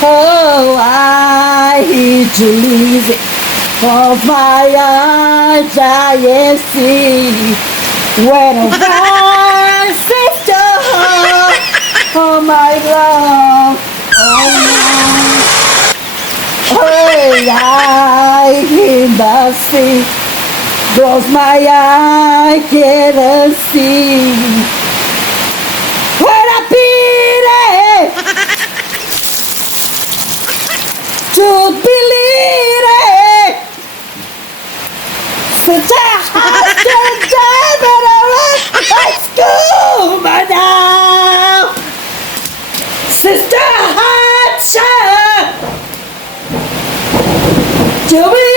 Oh, I hate to leave it. Of my eyes, I see. When I find sister, oh my love, oh my. Oh, I in the sea. Close my eye, can't see. When I beat it, to believe it. Since I have to die, but I school by now. Sister Hot Shot. Do we